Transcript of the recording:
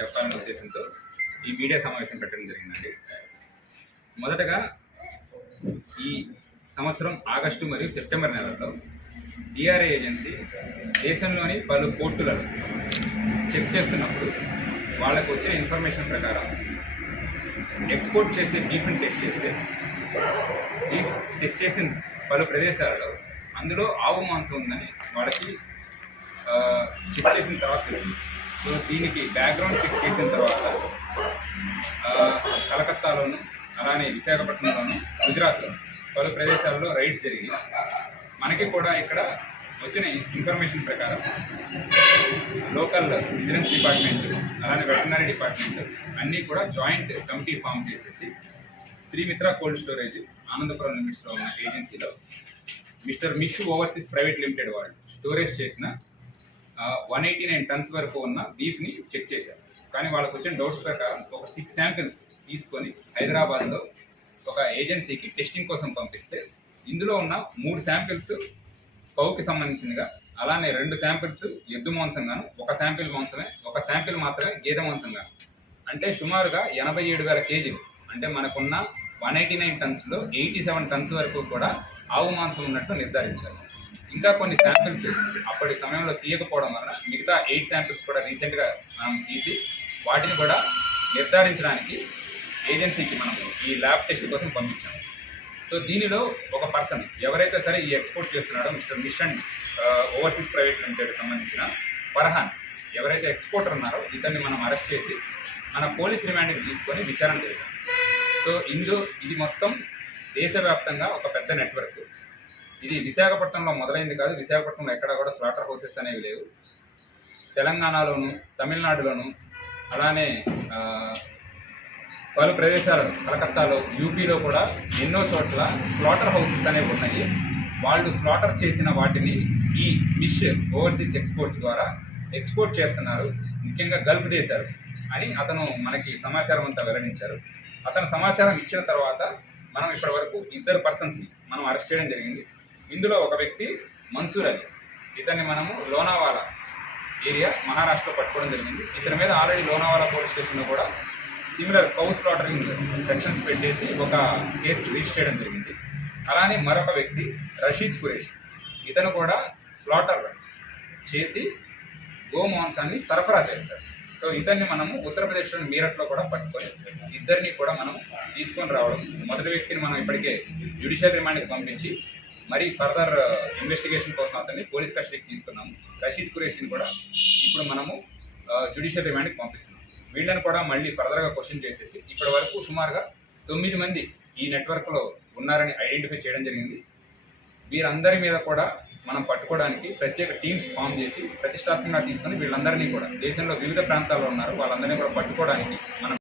చెప్పాలనే ఉద్దేశంతో ఈ మీడియా సమావేశం పెట్టడం జరిగిందండి. మొదటగా ఈ సంవత్సరం ఆగస్టు మరియు సెప్టెంబర్ నెలల్లో డిఆర్ఏ ఏజెన్సీ దేశంలోని పలు కోర్టులను చెక్ చేస్తున్నప్పుడు వాళ్ళకు వచ్చే ఇన్ఫర్మేషన్ ప్రకారం ఎక్స్పోర్ట్ చేసే బీఫ్ని టెస్ట్ చేస్తే బీఫ్ టెస్ట్ చేసిన పలు ప్రదేశాలలో అందులో ఆవు మాంసం ఉందని వాళ్ళకి చెక్ చేసిన తర్వాత తెలిసింది. సో దీనికి బ్యాక్గ్రౌండ్ చెక్ చేసిన తర్వాత కలకత్తాలోను అలానే విశాఖపట్నంలోను గుజరాత్లో పలు ప్రదేశాల్లో రైడ్స్ జరిగి మనకి కూడా ఇక్కడ వచ్చిన ఇన్ఫర్మేషన్ ప్రకారం లోకల్ విజిలెన్స్ డిపార్ట్మెంట్ అలానే వెటర్నరీ డిపార్ట్మెంట్ అన్నీ కూడా జాయింట్ కమిటీ ఫామ్ చేసేసి త్రిమిత్ర కోల్డ్ స్టోరేజ్ ఆనందపురం లిమిట్స్లో ఉన్న ఏజెన్సీలో మిస్టర్ మిష్ ఓవర్సీస్ ప్రైవేట్ లిమిటెడ్ వాళ్ళు స్టోరేజ్ చేసిన వన్ ఎయిటీ నైన్ టన్స్ వరకు ఉన్న బీఫ్ని చెక్ చేశారు. కానీ వాళ్ళకు వచ్చిన డౌట్స్ ప్రకారం ఒక సిక్స్ శాంపిల్స్ తీసుకొని హైదరాబాద్లో ఒక ఏజెన్సీకి టెస్టింగ్ కోసం పంపిస్తే ఇందులో ఉన్న మూడు శాంపిల్స్ పౌకి సంబంధించినగా అలానే రెండు శాంపిల్స్ ఎద్దు మాంసంగాను ఒక శాంపిల్ మాంసమే ఒక శాంపిల్ మాత్రమే గేదె మాంసంగాను. అంటే సుమారుగా ఎనభై ఏడు వేల కేజీలు అంటే మనకున్న వన్ ఎయిటీ నైన్ టన్స్లో ఎయిటీ సెవెన్ టన్స్ వరకు కూడా ఆవు మాంసం ఉన్నట్టు నిర్ధారించారు. ఇంకా కొన్ని శాంపిల్స్ అప్పటి సమయంలో తీయకపోవడం వలన మిగతా ఎయిట్ శాంపిల్స్ కూడా రీసెంట్గా మనం తీసి వాటిని కూడా నిర్ధారించడానికి ఏజెన్సీకి మనం ఈ ల్యాబ్ టెస్ట్ కోసం పంపించాము సో దీనిలో ఒక పర్సన్ ఎవరైతే సరే ఈ ఎక్స్పోర్ట్ చేస్తున్నాడో mister mission overseas private limited సంబంధించిన ఫర్హాన్ ఎవరైతే ఎక్స్పోర్టర్ ఉన్నారో ఇతన్ని మనం అరెస్ట్ చేసి మన పోలీస్ రిమాండ్కి తీసుకొని విచారణ చేశాం. సో ఇందు ఇది మొత్తం దేశవ్యాప్తంగా ఒక పెద్ద నెట్వర్క్ ఇది విశాఖపట్నంలో మొదలైంది కాదు. విశాఖపట్నంలో ఎక్కడ కూడా స్లాటర్ హౌసెస్ అనేవి లేవు. తెలంగాణలోను తమిళనాడులోను అలానే పలు ప్రదేశాలలో కలకత్తాలో యూపీలో కూడా ఎన్నో చోట్ల స్లాటర్ హౌసెస్ అనేవి ఉన్నాయి. వాళ్ళు స్లాటర్ చేసిన వాటిని ఈ మిష్ ఓవర్సీస్ ఎక్స్పోర్ట్ ద్వారా ఎక్స్పోర్ట్ చేస్తున్నారు. ముఖ్యంగా గల్ఫ్ దేశాలు అని అతను మనకి సమాచారం అంతా వెల్లడించారు. అతను సమాచారం ఇచ్చిన తర్వాత మనం ఇప్పటి వరకు ఇద్దరు పర్సన్స్ని మనం అరెస్ట్ చేయడం జరిగింది. ఇందులో ఒక వ్యక్తి మన్సూర్ అలీ. ఇతన్ని మనము లోనావాలా ఏరియా మహారాష్ట్రలో పట్టుకోవడం జరిగింది. ఇతని మీద ఆల్రెడీ లోనావాలా పోలీస్ స్టేషన్లో కూడా సిమిలర్ కౌస్ స్లాటరింగ్ సెక్షన్స్ పెట్టేసి ఒక కేసు రిజిస్టర్ చేయడం జరిగింది. అలానే మరొక వ్యక్తి రషీద్ సురేష్ ఇతను కూడా స్లాటర్ చేసి గోమాంసాన్ని సరఫరా చేస్తారు. సో ఇతన్ని మనము ఉత్తరప్రదేశ్లోని మీరట్లో కూడా పట్టుకొని ఇద్దరిని కూడా మనం తీసుకొని రావడం మొదటి వ్యక్తిని మనం ఇప్పటికే జ్యుడిషియల్ రిమాండ్కి పంపించి మరి ఫర్దర్ ఇన్వెస్టిగేషన్ uh, కోసం అతన్ని పోలీస్ కస్టడీకి తీసుకున్నాము. రషీద్ కురేషిని కూడా ఇప్పుడు మనము uh, జ్యుడిషియల్ రిమాండ్కి పంపిస్తున్నాం. వీళ్ళని కూడా మళ్ళీ ఫర్దర్గా క్వశ్చన్ చేసేసి ఇప్పటి వరకు సుమారుగా తొమ్మిది మంది ఈ నెట్వర్క్లో ఉన్నారని ఐడెంటిఫై చేయడం జరిగింది. వీరందరి మీద కూడా మనం పట్టుకోవడానికి ప్రత్యేక టీమ్స్ ఫామ్ చేసి ప్రతిష్టాత్మకంగా తీసుకొని వీళ్ళందరినీ కూడా దేశంలో వివిధ ప్రాంతాల్లో ఉన్నారు. వాళ్ళందరినీ కూడా పట్టుకోవడానికి మనం